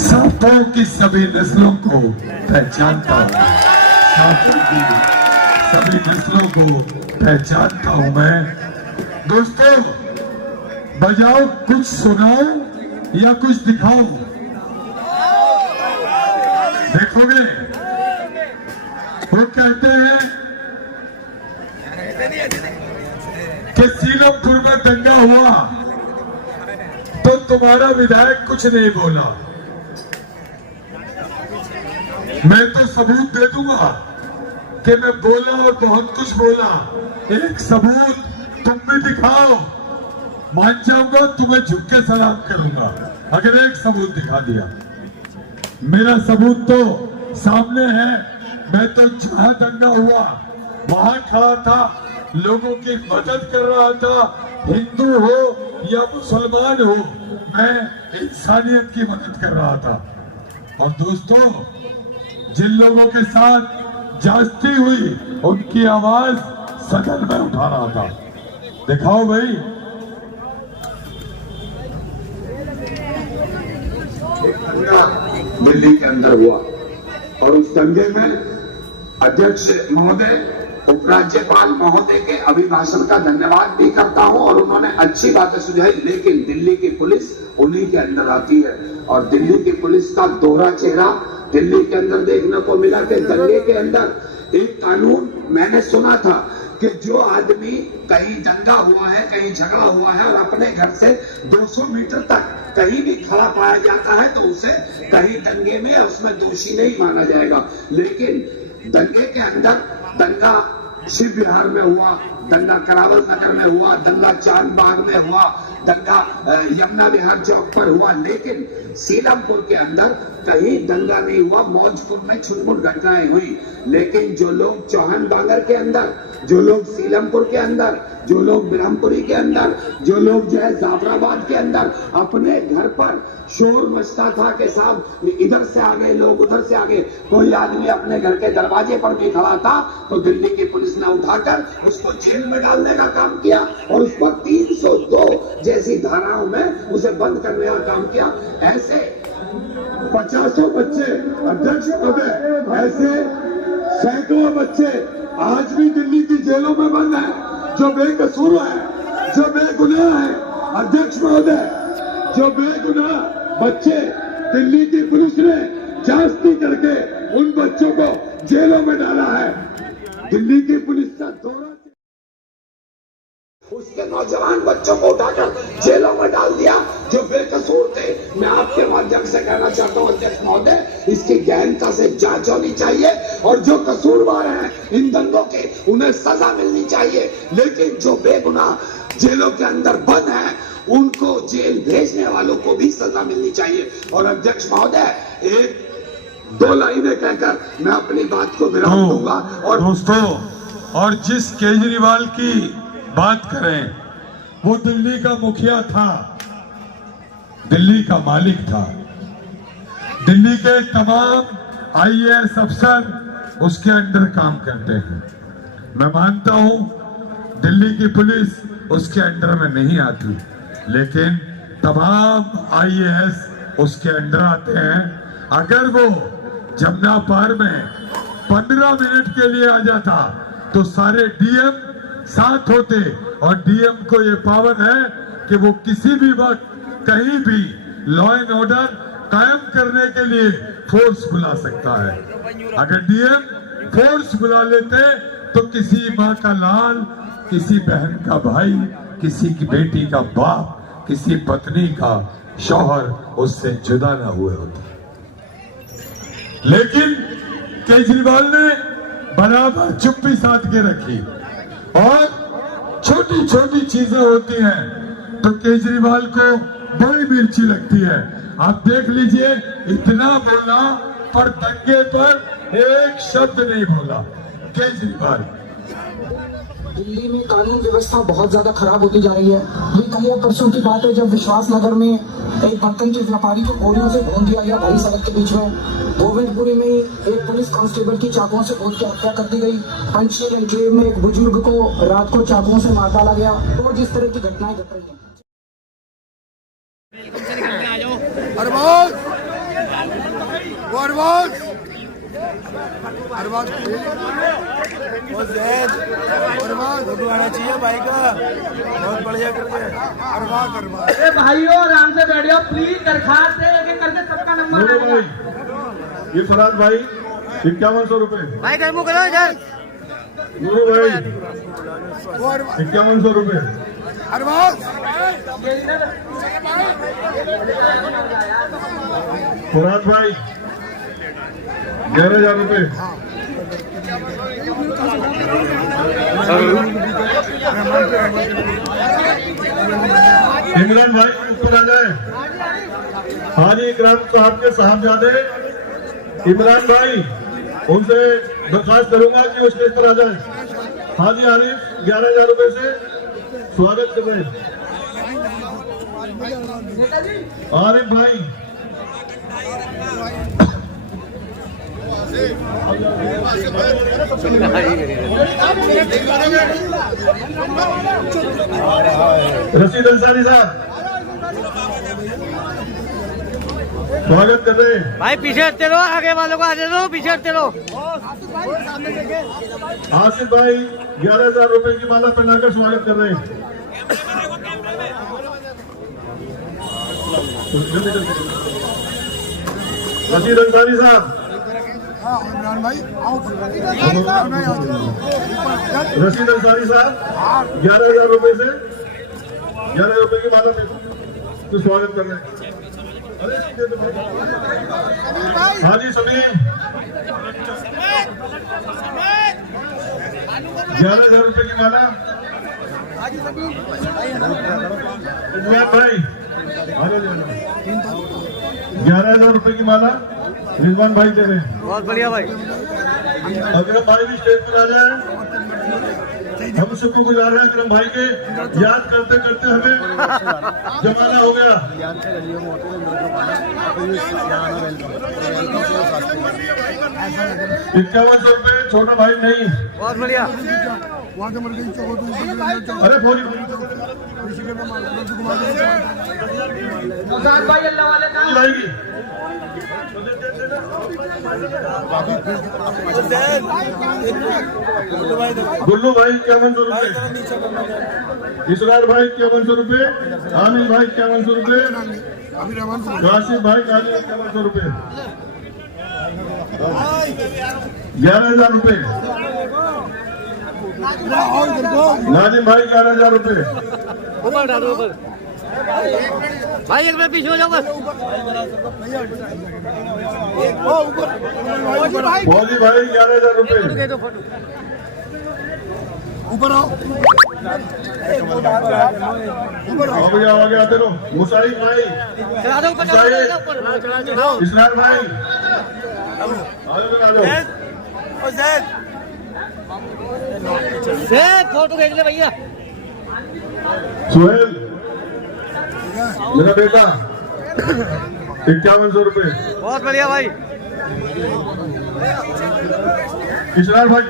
सांपों की सभी नस्लों को पहचानता हूँ, सांपों की सभी नस्लों को पहचानता हूँ मैं। दोस्तों, बजाओ कुछ सुनाओ या कुछ दिखाओ, देखोगे? वो कहते हैं कि सीलमपुर में दंगा हुआ तो तुम्हारा विधायक कुछ नहीं बोला। मैं तो सबूत दे दूंगा कि मैं बोला और बहुत कुछ बोला। एक सबूत तुम भी दिखाओ, मान जाऊंगा, तुम्हें झुक के सलाम करूंगा अगर एक सबूत दिखा दिया। मेरा सबूत तो सामने है। मैं तो जहां दंगा हुआ वहां खड़ा था, लोगों की मदद कर रहा था। हिंदू हो या मुसलमान हो, मैं इंसानियत की मदद कर रहा था। और दोस्तों, जिन लोगों के साथ ज्यादती हुई उनकी आवाज सदन में उठा रहा था। दिखाओ भाई। दिल्ली के अंदर हुआ और उस दंगे में अध्यक्ष महोदय, उपराज्यपाल महोदय के अभिभाषण का धन्यवाद भी करता हूं और उन्होंने अच्छी बातें सुझाई। लेकिन दिल्ली की पुलिस उन्हीं के अंदर आती है और दिल्ली की पुलिस का दोहरा चेहरा दिल्ली के अंदर देखने को मिला कि दंगे के अंदर एक कानून मैंने सुना था कि जो आदमी कहीं दंगा हुआ है, कहीं झगड़ा हुआ है और अपने घर से 200 मीटर तक कहीं भी खड़ा पाया जाता है तो उसे कहीं दंगे में उसमें दोषी नहीं माना जाएगा। लेकिन दंगे के अंदर दंगा शिव विहार में हुआ, दंगा करावल नगर में हुआ, दंगा चांद बाग में हुआ, दंगा यमुना विहार चौक पर हुआ, लेकिन सीलमपुर के अंदर कहीं दंगा नहीं हुआ। मौजपुर में छुटपुट घटनाएं हुई, लेकिन जो लोग चौहान बांगर के अंदर, जो लोग सीलमपुर के अंदर, जो लोग ब्रह्मपुरी के अंदर, जो लोग जो है जाफराबाद के अंदर अपने घर पर शोर मचता था कि साहब इधर से आ गए लोग, उधर से आ गए, कोई आदमी अपने घर के दरवाजे पर भी खड़ा था तो दिल्ली की पुलिस ने उठाकर उसको जेल में डालने का काम किया और उस पर 302 जैसी धाराओं में उसे बंद करने का काम किया। ऐसे 50 बच्चे, अध्यक्ष महोदय, ऐसे सैकड़ों बच्चे आज भी दिल्ली की जेलों में बंद हैं, जो बेकसूर है, जो बेगुनाह है। अध्यक्ष महोदय, जो बेगुनाह बच्चे दिल्ली की पुलिस ने जांच करके उन बच्चों को जेलों में डाला है। दिल्ली की पुलिस का दौरा उसके नौजवान बच्चों को उठाकर जेलों में डाल दिया जो बेकसूर थे। मैं आपके माध्यम से कहना चाहता हूं अध्यक्ष महोदय, इसकी गहनता से जांच होनी चाहिए और जो कसूरवार हैं इन दंगों के उन्हें सजा मिलनी चाहिए। लेकिन जो बेगुनाह जेलों के अंदर बंद हैं उनको जेल भेजने वालों को भी सजा मिलनी चाहिए। और अध्यक्ष महोदय, एक दो लाइनें कहकर मैं अपनी बात को विराम दूंगा। और दोस्तों, और जिस केजरीवाल की बात करें, वो दिल्ली का मुखिया था, दिल्ली का मालिक था, दिल्ली के तमाम IAS अफसर उसके अंडर काम करते हैं। मैं मानता हूं दिल्ली की पुलिस उसके अंडर में नहीं आती, लेकिन तमाम IAS उसके अंडर आते हैं। अगर वो जमुना पार में 15 मिनट के लिए आ जाता तो सारे DM साथ होते और DM को ये पावर है कि वो किसी भी वक्त कहीं भी लॉ एंड ऑर्डर कायम करने के लिए फोर्स बुला सकता है। अगर DM फोर्स बुला लेते तो किसी माँ का लाल, किसी बहन का भाई, किसी की बेटी का बाप, किसी पत्नी का शौहर उससे जुदा ना हुए होते। लेकिन केजरीवाल ने बराबर चुप्पी साध के रखी और छोटी छोटी चीजें होती हैं तो केजरीवाल को बड़ी मिर्ची लगती है। आप देख लीजिए, इतना बोला पर दंगे पर एक शब्द नहीं बोला केजरीवाल। दिल्ली में कानून व्यवस्था बहुत ज्यादा खराब होती जा रही है। ये कल या परसों की बात है जब विश्वास नगर में एक बर्तन के व्यापारी को गोलियों से भून दिया गया भारी सड़क के बीच में। गोविंदपुरी में एक पुलिस कांस्टेबल की चाकुओं से भून के हत्या कर दी गई। पंचशील एनक्लेव में एक बुजुर्ग को रात को चाकुओं से मार डाला गया। और जिस तरह की घटनाएं घट रही है। फोटो आना चाहिए भाई का, बहुत बढ़िया करके। अरे भाइयों आराम से बैठियो प्लीज, दरखास्त है एक एक करके सबका नंबर नूरे आएगा। भाई, ये फराज भाई 5100 रुपए। भाई डेमो करो इधर। नूरे भाई 5100 रुपए। फराज भाई 11,000 रुपए। इमरान भाई ऊपर आ जाए। हाजी इकराम साहब के साहबजादे इमरान भाई, उनसे दरखास्त करूंगा कि वो स्टेज पर आ जाए। हाजी आरिफ 11,000 रुपए से स्वागत कर रहे हैं। आरिफ भाई रशीद अंसारी साहब स्वागत कर रहे हैं। भाई पीछे हटते रहो, आगे वालों को आने दो, पीछे हटते रहो। आसिफ भाई 11,000 रुपए की माला पहनाकर स्वागत कर रहे हैं। रशीद अंसारी साहब, रशीद अंसारी साहब 11,000 रुपए से 11 रुपए की माला तो स्वागत कर रहे हैं। हाजी समीम 11,000 रुपए की माला। रिजवान भाई 11,000 रुपए की माला रिजवान भाई दे रहे हैं। बहुत बढ़िया भाई। अकरम भाई भी स्टेज पर आ जाए। हम सबको गुजार रहे हैं अकरम भाई के याद करते करते हमें जमाना हो गया। 5100 रुपए छोटा भाई नहीं। बहुत बढ़िया। अरे फौजी नौशाद भाई अल्लाह वाले काम लाएगी। गुल्लू भाई 5100 रुपए। इसरार भाई 5100 रुपए। आमिर भाई 5100 रुपए। काशिफ भाई 5100 रुपए। 11,000 रुपए। नाजिम भाई 11,000 रुपए। ऊपर डालो ऊपर। भाई एक मिनट पीछे हो जाओ बस। फौजी भाई 11,000 रुपए। ऊपर आओ। आ गया आते रहो। मुसाइद भाई, चला दो ऊपर, चला दो। इसरार भाई आ जाओ। फोटो खींच ले भैया। सुहेल मेरा बेटा 5100 रुपए। बहुत बढ़िया भाई। इसरार भाई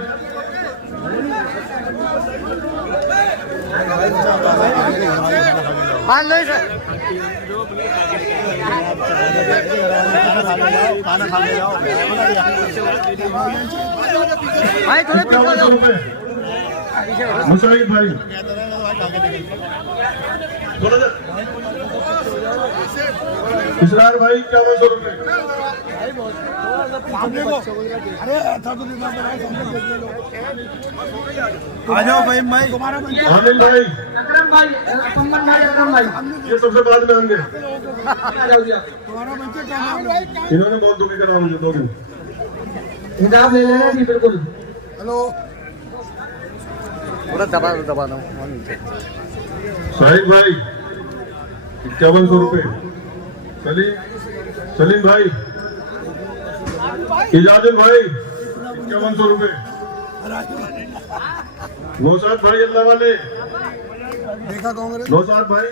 मान लो इसे। भाई थोड़े पीछे हो 5100 जाओ। रुपए। मुसाइद भाई इसरार भाई 5100 रुपए। आ जाओ भाई। आमिर भाई अकरम भाई, सम्मान भाई, अकरम भाई ये सबसे बाद में आएंगे। आ जाओ जी आप। इन्होंने बहुत दुखी करा मुझे 2 दिन। हिसाब ले लेना जी बिल्कुल। पूरा दबा दो। साहिब भाई 5100 रुपए। सलीम भाई, इजाजुल भाई 5100 रुपए। नौशाद भाई अल्लाह वाले, देखा कांग्रेस नौशाद भाई